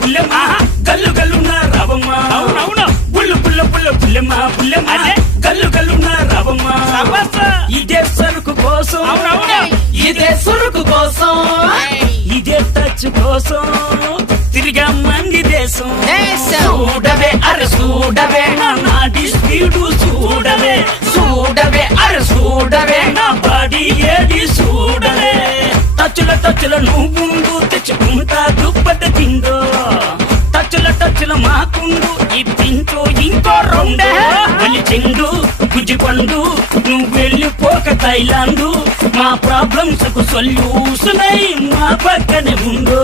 పుల్లెమ్మ గల్లు గల్లున్న రావమ్మ అవునవును పుల్లు పుల్ల పుల్ల పుల్లెమ్మ పుల్లెమ్మ గల్లు గల్లున్న రావమ్మ ఇదే సరుకు కోసం ఇదే సరుకు కోసం ఇదే టచ్ కోసం తిరిగా మంది దేశం చూడవే అరే చూడవే నా స్పీడు చూడవే చూడవే అరే చూడవే నా బాడీ ఏది చూడవే టచ్చుల నువ్వు తెచ్చుకుంటా దుప్పట తిందో టచ్చుల మాకుండు ఈ పింటో ఇంకో రౌండే వెళ్ళి చెండు గుజ్జి పండు నువ్వు వెళ్ళిపోక థైలాండు మా ప్రాబ్లమ్స్ కు సొల్యూషన్ మా పక్కనే ఉందో